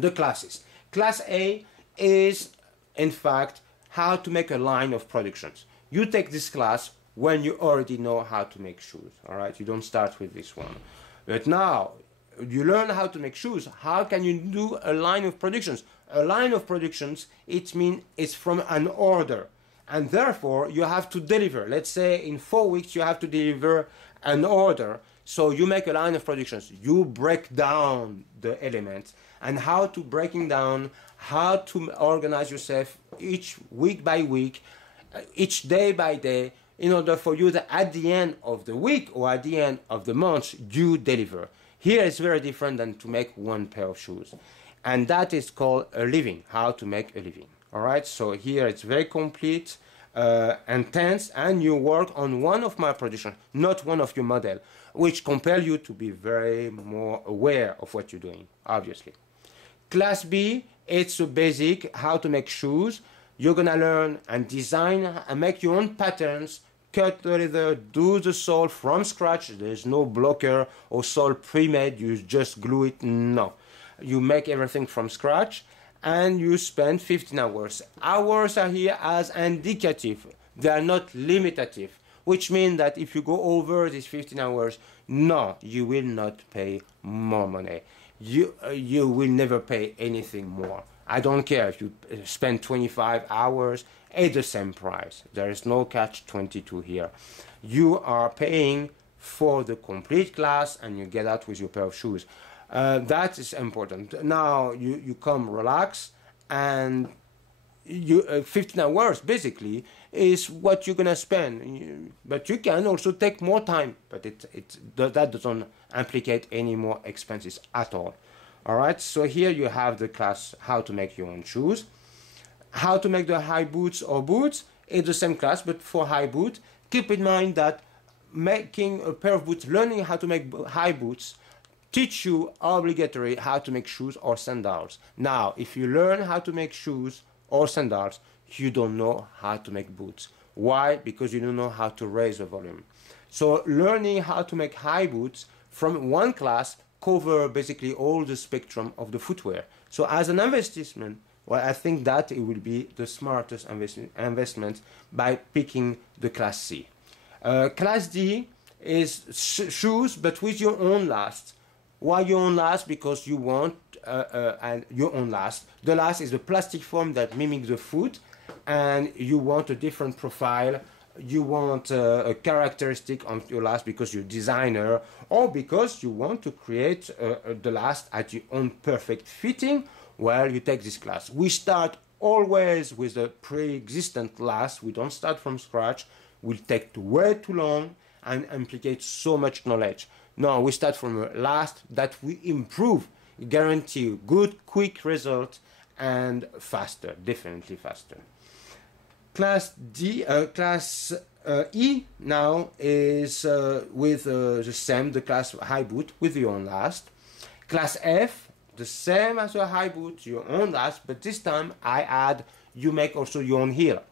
The classes. Class A is, in fact, how to make a line of productions. You take this class when you already know how to make shoes, all right? You don't start with this one. But now, you learn how to make shoes. How can you do a line of productions? A line of productions, it means it's from an order. And therefore, you have to deliver. Let's say in 4 weeks, you have to deliver an order. So you make a line of productions. You break down the elements and how to breaking down, how to organize yourself each week by week, each day by day, in order for you that at the end of the week or at the end of the month, you deliver. Here it's very different than to make one pair of shoes. And that is called a living, how to make a living. All right, so here it's very complete, intense, and you work on one of my productions, not one of your model, which compel you to be very more aware of what you're doing, obviously. Class B, it's a basic, how to make shoes. You're gonna learn and design and make your own patterns, cut the leather, do the sole from scratch. There's no blocker or sole pre-made, you just glue it, no. You make everything from scratch and you spend 15 hours. Hours are here as indicative, they are not limitative, which means that if you go over these 15 hours, no, you will not pay more money. You will never pay anything more. I don't care if you spend 25 hours at the same price. There is no catch-22 here. You are paying for the complete class and you get out with your pair of shoes. That is important. Now you come relax and you 15 hours basically is what you're gonna spend. But you can also take more time, but that doesn't implicate any more expenses at all. All right, so here you have the class how to make your own shoes. How to make the high boots or boots, it's the same class, but for high boot, keep in mind that making a pair of boots, learning how to make high boots, teach you obligatory how to make shoes or sandals. Now, if you learn how to make shoes or sandals, you don't know how to make boots. Why? Because you don't know how to raise the volume. So learning how to make high boots from one class cover basically all the spectrum of the footwear. So as an investment, well, I think that it will be the smartest investment by picking the class C. Class D is shoes, but with your own last. Why your own last? Because you want your own last. The last is a plastic form that mimics the foot, and you want a different profile. You want a characteristic on your last because you're a designer, or because you want to create the last at your own perfect fitting. Well, you take this class. We start always with a pre-existent last. We don't start from scratch. We'll take way too long and implicate so much knowledge. No, we start from a last that we improve, guarantee good, quick result, and faster, definitely faster. Class D, class E now is with the same, the class high boot with your own last. Class F, the same as a high boot, your own last, but this time I add, you make also your own heel.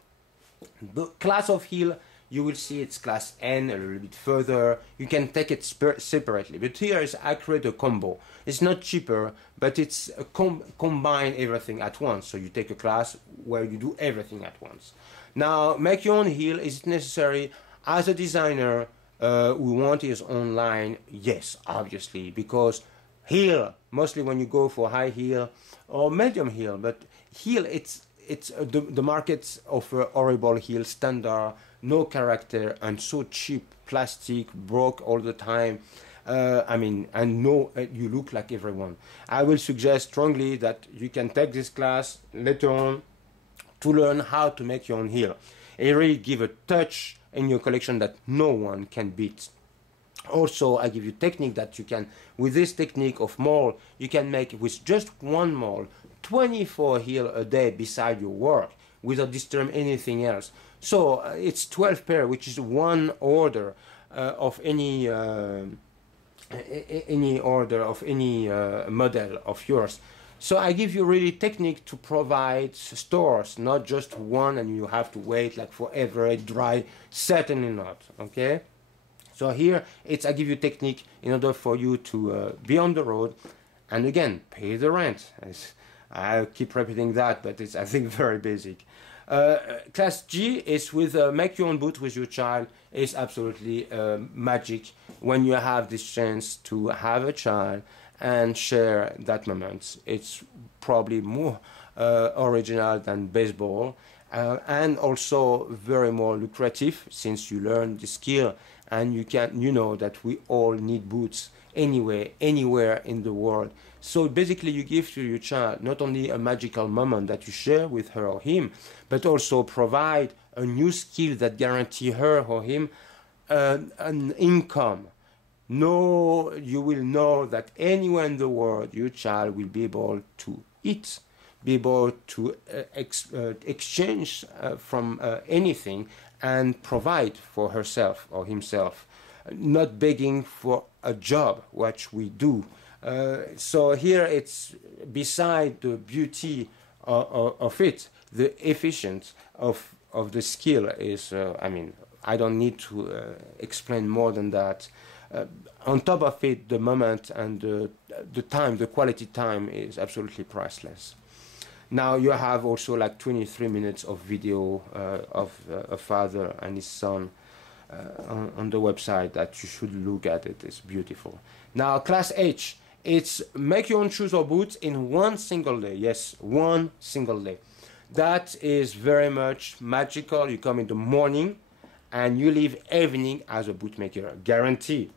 The class of heel, you will see it's class N a little bit further. You can take it separately, but here is I create a combo. It's not cheaper, but it's a combine everything at once. So you take a class where you do everything at once. Now, make your own heel. Is it necessary? As a designer, we want his own line. Yes, obviously, because heel, mostly when you go for high heel or medium heel, but heel, it's the markets offer horrible heel, standard, no character, and so cheap, plastic, broke all the time. I mean, and no, you look like everyone. I will suggest strongly that you can take this class later on to learn how to make your own heel. It really give a touch in your collection that no one can beat. Also, I give you technique that you can, with this technique of mold, you can make with just one mold 24 heel a day beside your work without disturbing anything else. So it's 12 pair, which is one order of any order of any model of yours. So I give you really technique to provide stores, not just one and you have to wait like forever, it dry, certainly not, okay? So here, I give you technique in order for you to be on the road And again, pay the rent. I keep repeating that, but it's, I think, very basic. Class G is with make your own boot with your child. Is absolutely magic when you have this chance to have a child and share that moment. It's probably more original than baseball, and also very more lucrative, since you learn the skill and you know that we all need boots anyway, anywhere in the world. So basically you give to your child not only a magical moment that you share with her or him, but also provide a new skill that guarantee her or him an income. No, you will know that anywhere in the world your child will be able to eat, be able to exchange from anything and provide for herself or himself, not begging for a job, which we do. So here it's beside the beauty of it, the efficiency of the skill is, I mean, I don't need to explain more than that. On top of it, the moment and the time, the quality time is absolutely priceless. Now you have also like 23 minutes of video of a father and his son on the website that you should look at it. It's beautiful. Now class H, it's make your own shoes or boots in one single day. Yes, one single day. That is very much magical. You come in the morning and you leave evening as a bootmaker, guaranteed.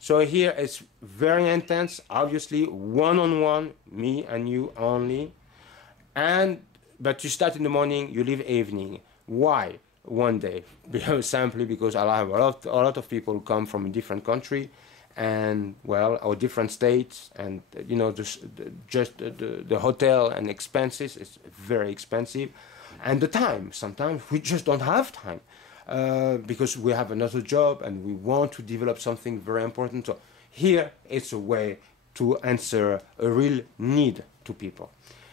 So here it's very intense, obviously one-on-one, me and you only. But you start in the morning, you leave evening. Why? One day, simply because I have a lot of people come from a different country, and well, or different states, and you know, the hotel and expenses is very expensive, and the time. Sometimes we just don't have time because we have another job and we want to develop something very important. So here it's a way to answer a real need to people.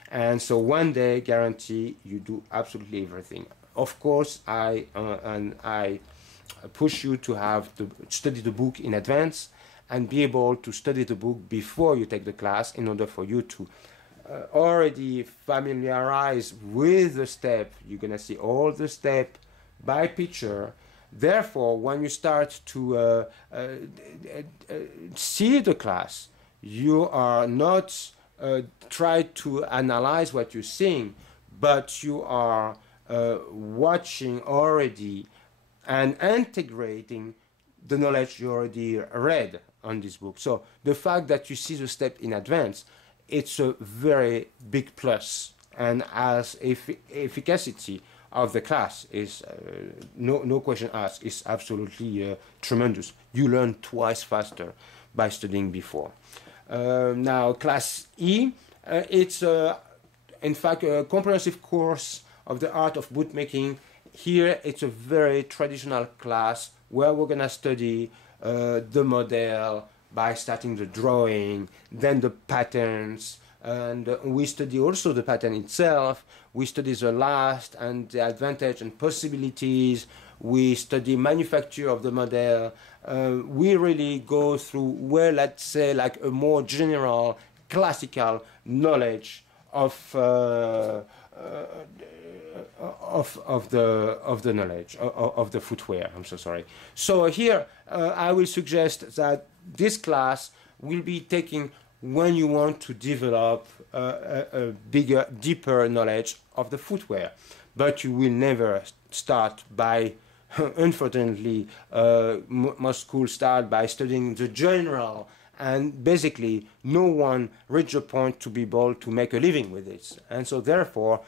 And so one day, guarantee you do absolutely everything. Of course, I push you to have to study the book in advance and be able to study the book before you take the class in order for you to already familiarize with the step. You're going to see all the step by picture. Therefore, when you start to see the class, you are not try to analyze what you're seeing, but you are watching already and integrating the knowledge you already read on this book. So the fact that you see the step in advance, it's a very big plus, and as efficacy of the class is no question asked, is absolutely tremendous. You learn twice faster by studying before. Now, Class E, it's in fact a comprehensive course of the art of bootmaking. Here, it's a very traditional class where we're going to study the model by starting the drawing, then the patterns, and we study also the pattern itself. We study the last and the advantage and possibilities. We study manufacture of the model. We really go through, well, let's say, like a more general, classical knowledge of the knowledge of the footwear. I'm so sorry. So here I will suggest that this class will be taken when you want to develop a bigger, deeper knowledge of the footwear, but you will never start by unfortunately, most schools start by studying the general, and basically no one reached the point to be able to make a living with it. And so therefore,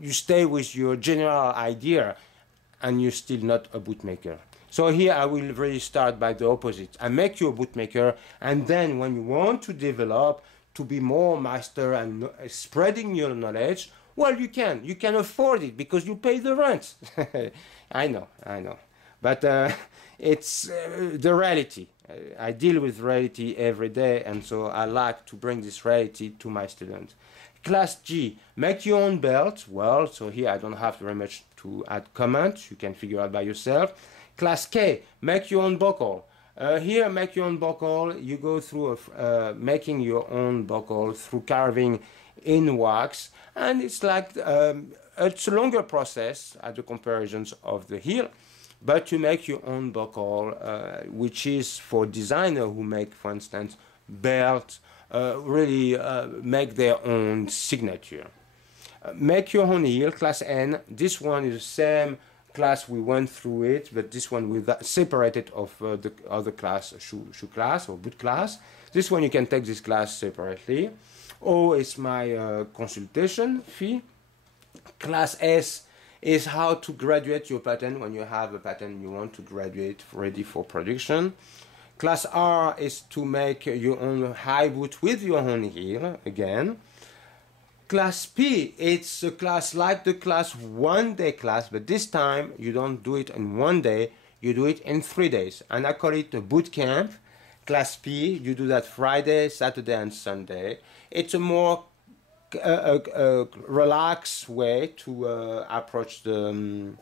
you stay with your general idea, and you're still not a bootmaker. So here I will really start by the opposite. I make you a bootmaker, and then when you want to develop, to be more master and spreading your knowledge, well, you can afford it because you pay the rent. I know. But it's the reality. I deal with reality every day, and so I like to bring this reality to my students. Class G, make your own belt. Well, so here I don't have very much to add comments. You can figure out by yourself. Class K, make your own buckle. Here, make your own buckle. You go through making your own buckle through carving in wax, and it's like it's a longer process at the comparisons of the heel, but you make your own buckle, which is for designer who make, for instance, belt, really make their own signature. Make your own heel, class N. This one is the same class we went through it, but this one we separated of the other class, shoe class or boot class. This one you can take this class separately. O is my consultation fee. Class S is how to graduate your pattern when you have a pattern you want to graduate ready for production. Class R is to make your own high boot with your own heel again. Class P, it's a class like the class 1 day class, but this time you don't do it in 1 day, you do it in 3 days. And I call it a boot camp. Class P, you do that Friday, Saturday, and Sunday. It's a more relaxed way to approach the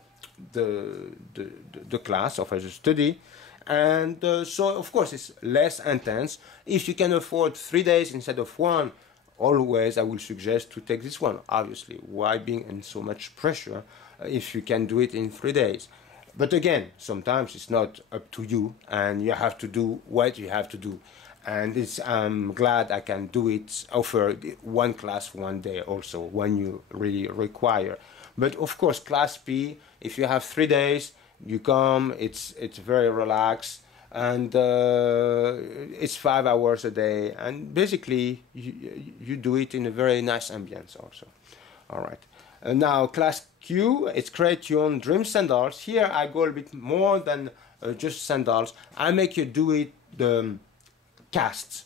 class of as a study. And so, of course, it's less intense. If you can afford 3 days instead of 1, always I will suggest to take this one. Obviously, why being in so much pressure if you can do it in 3 days? But again, sometimes it's not up to you, and you have to do what you have to do. And I'm glad I can do it, offer one class 1 day also when you really require. But of course, class P, if you have 3 days, you come, it's very relaxed, and it's 5 hours a day, and basically you do it in a very nice ambience also. All right. Now class Q, it's create your own dream sandals. Here I go a bit more than just sandals. I make you do it the casts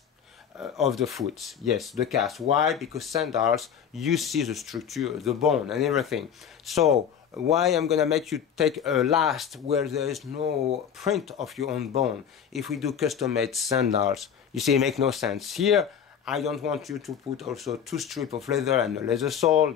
of the foot. Yes, the cast. Why? Because sandals, you see the structure, the bone and everything. So why I'm gonna make you take a last where there is no print of your own bone? If we do custom-made sandals, you see, it makes no sense. Here, I don't want you to put also 2 strips of leather and a leather sole.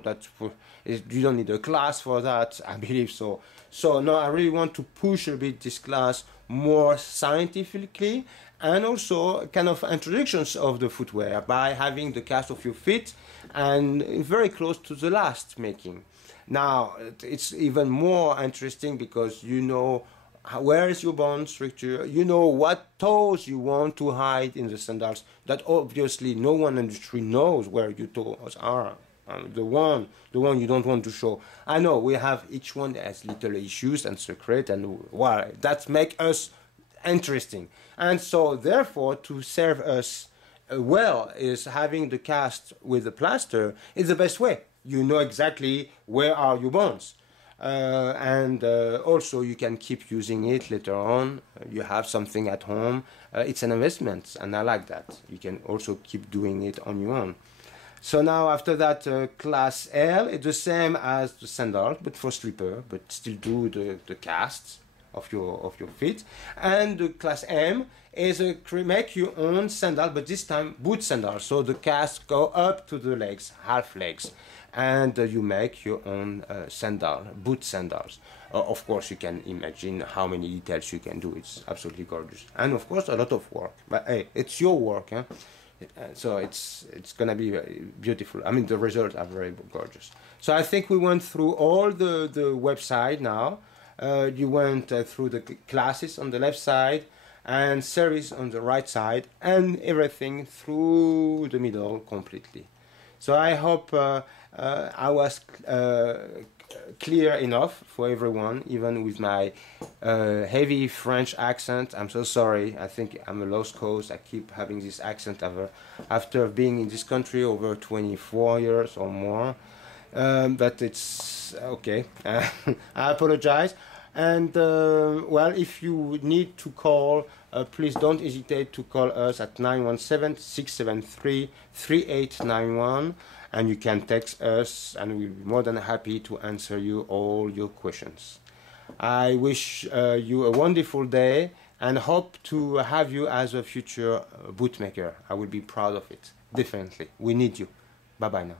You don't need a class for that, I believe so. So no, I really want to push a bit this class more scientifically, and also kind of introductions of the footwear by having the cast of your feet and very close to the last making. Now, it's even more interesting because you know where is your bone structure, you know what toes you want to hide in the sandals, that obviously no one in the industry knows where your toes are. The one you don't want to show. I know we have each one has little issues and secret, and well, that make us interesting. And so therefore, to serve us well, is having the cast with the plaster is the best way. You know exactly where are your bones. And also you can keep using it later on. You have something at home. It's an investment, and I like that. You can also keep doing it on your own. So now after that, class L is the same as the sandal, but for slipper, but still do the casts of your feet. And the class M is a make your own sandal, but this time boot sandal. So the casts go up to the legs, half legs, and you make your own sandal, boot sandals. Of course, you can imagine how many details you can do. It's absolutely gorgeous, and of course a lot of work. But hey, it's your work, huh? So it's gonna be beautiful. I mean, the results are very gorgeous. So I think we went through all the website now. You went through the classes on the left side and service on the right side, and everything through the middle completely. So I hope I was clear enough for everyone, even with my heavy French accent. I'm so sorry. I think I'm a lost cause. I keep having this accent after being in this country over 24 years or more. But it's okay. I apologize. And well, if you need to call, please don't hesitate to call us at 917-673-3891, and you can text us, and we'll be more than happy to answer you all your questions. I wish you a wonderful day, and hope to have you as a future bootmaker. I will be proud of it. Definitely. We need you. Bye-bye now.